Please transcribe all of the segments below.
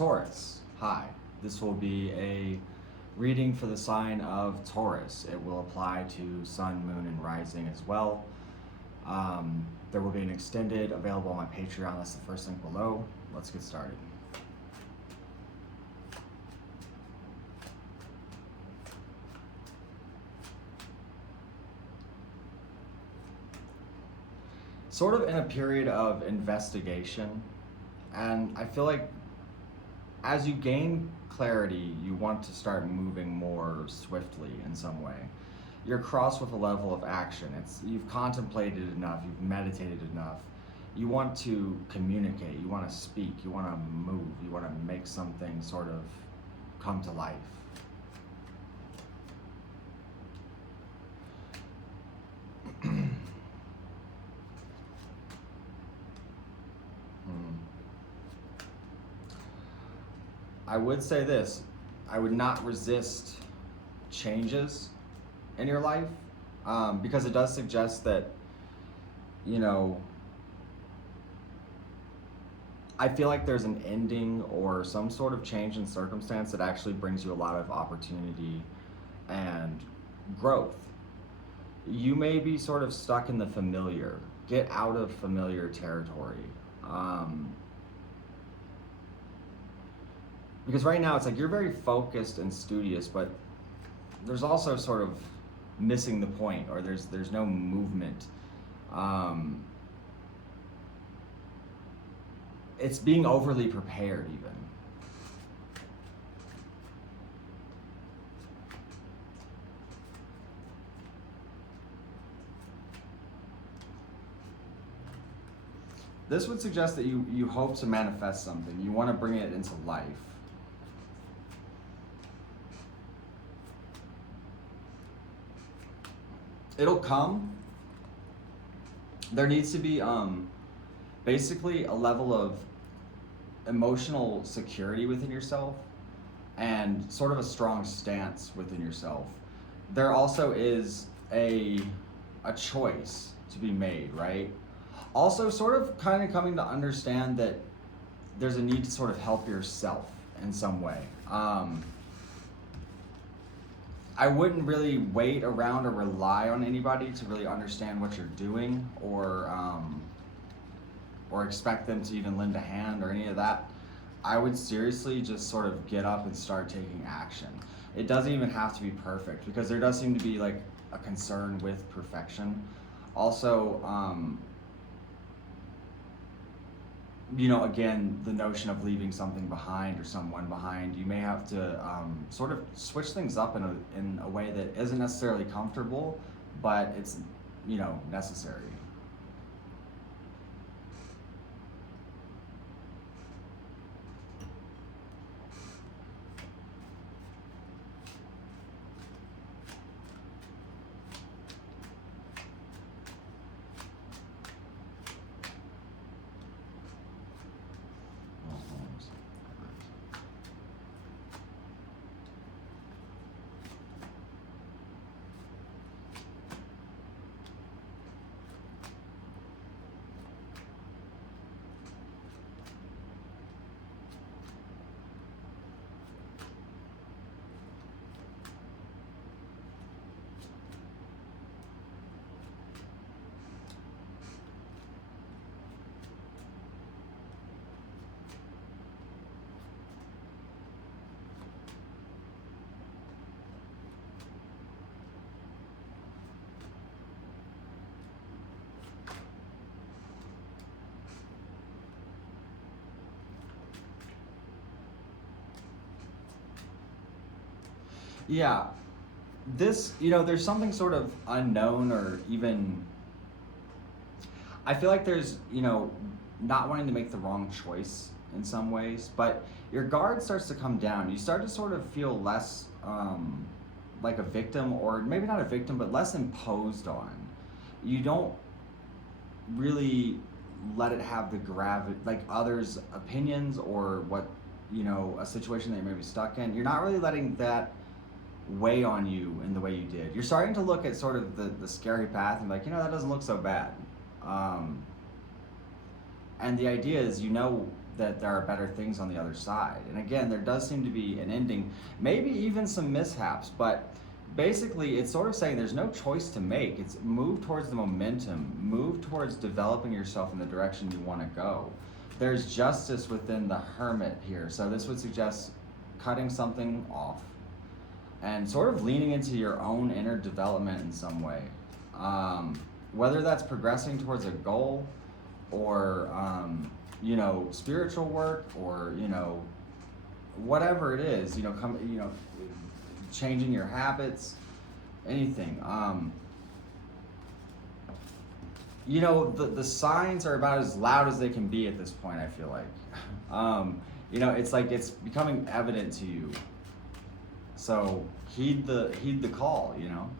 Taurus, hi. This will be a reading for the sign of Taurus. It will apply to sun, moon, and rising as well. There will be an extended available on my Patreon. That's the first link below. Let's get started. Sort of in a period of investigation, and I feel like as you gain clarity, you want to start moving more swiftly in some way. You're crossed with a level of action. You've contemplated enough, you've meditated enough. You want to communicate, you want to speak, you want to move, you want to make something sort of come to life. I would say this, I would not resist changes in your life because it does suggest that, I feel like there's an ending or some sort of change in circumstance that actually brings you a lot of opportunity and growth. You may be sort of stuck in the familiar. Get out of familiar territory. Because right now it's like you're very focused and studious, but there's also sort of missing the point, or there's no movement. It's being overly prepared even. This would suggest that you hope to manifest something. You want to bring it into life. It'll come. There needs to be basically a level of emotional security within yourself and sort of a strong stance within yourself. There also is a choice to be made, right? Also sort of kind of coming to understand that there's a need to sort of help yourself in some way. I wouldn't really wait around or rely on anybody to really understand what you're doing or expect them to even lend a hand or any of that. I would seriously just sort of get up and start taking action. It doesn't even have to be perfect because there does seem to be like a concern with perfection. Also, again, the notion of leaving something behind or someone behind, you may have to sort of switch things up in a way that isn't necessarily comfortable, but it's, necessary. Yeah, there's something sort of unknown or even, I feel like there's, not wanting to make the wrong choice in some ways, but your guard starts to come down. You start to sort of feel less like a victim, or maybe not a victim, but less imposed on. You don't really let it have the gravity, like others' opinions or what, a situation that you may be stuck in. You're not really letting that weigh on you in the way you did. You're starting to look at sort of the scary path and like, that doesn't look so bad. And the idea is, that there are better things on the other side. And again, there does seem to be an ending, maybe even some mishaps, but basically it's sort of saying there's no choice to make. It's move towards the momentum, move towards developing yourself in the direction you want to go. There's justice within the Hermit here, so this would suggest cutting something off and sort of leaning into your own inner development in some way. Whether that's progressing towards a goal or you know, spiritual work, or you know, whatever it is, you know, changing your habits, anything. You know, the signs are about as loud as they can be at this point, I feel like. You know, it's like it's becoming evident to you. So heed the call, you know.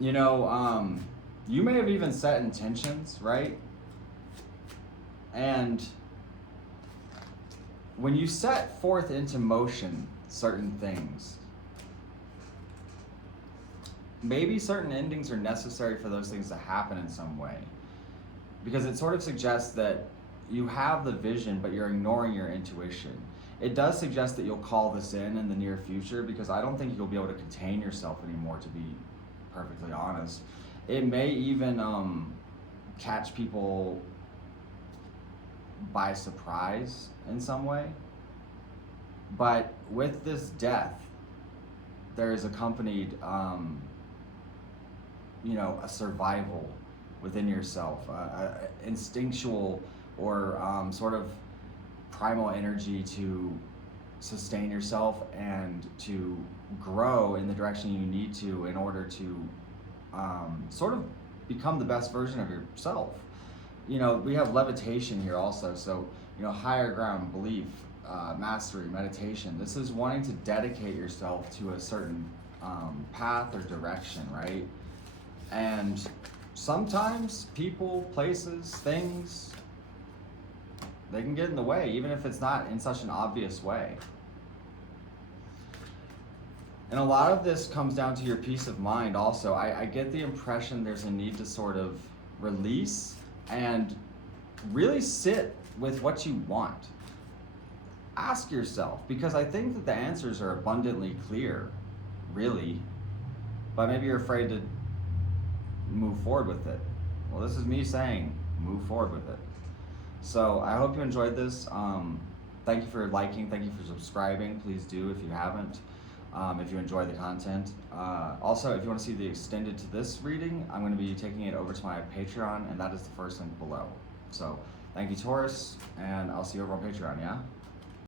You know, you may have even set intentions, right? And when you set forth into motion certain things, maybe certain endings are necessary for those things to happen in some way. Because it sort of suggests that you have the vision, but you're ignoring your intuition. It does suggest that you'll call this in the near future, because I don't think you'll be able to contain yourself anymore, to be perfectly honest. It may even catch people by surprise in some way. But with this death, there is accompanied, you know, a survival within yourself, instinctual or sort of primal energy to sustain yourself and to grow in the direction you need to in order to sort of become the best version of yourself. You know, we have levitation here also, so, you know, higher ground, belief, mastery, meditation. This is wanting to dedicate yourself to a certain path or direction, right? And sometimes people, places, things, they can get in the way, even if it's not in such an obvious way. And a lot of this comes down to your peace of mind also. I get the impression there's a need to sort of release and really sit with what you want. Ask yourself, because I think that the answers are abundantly clear, really, but maybe you're afraid to move forward with it. Well, this is me saying, move forward with it. So I hope you enjoyed this. Thank you for liking, thank you for subscribing. Please do if you haven't, if you enjoy the content. Also, if you want to see the extended to this reading, I'm going to be taking it over to my Patreon, and that is the first link below. So thank you, Taurus, and I'll see you over on Patreon, yeah?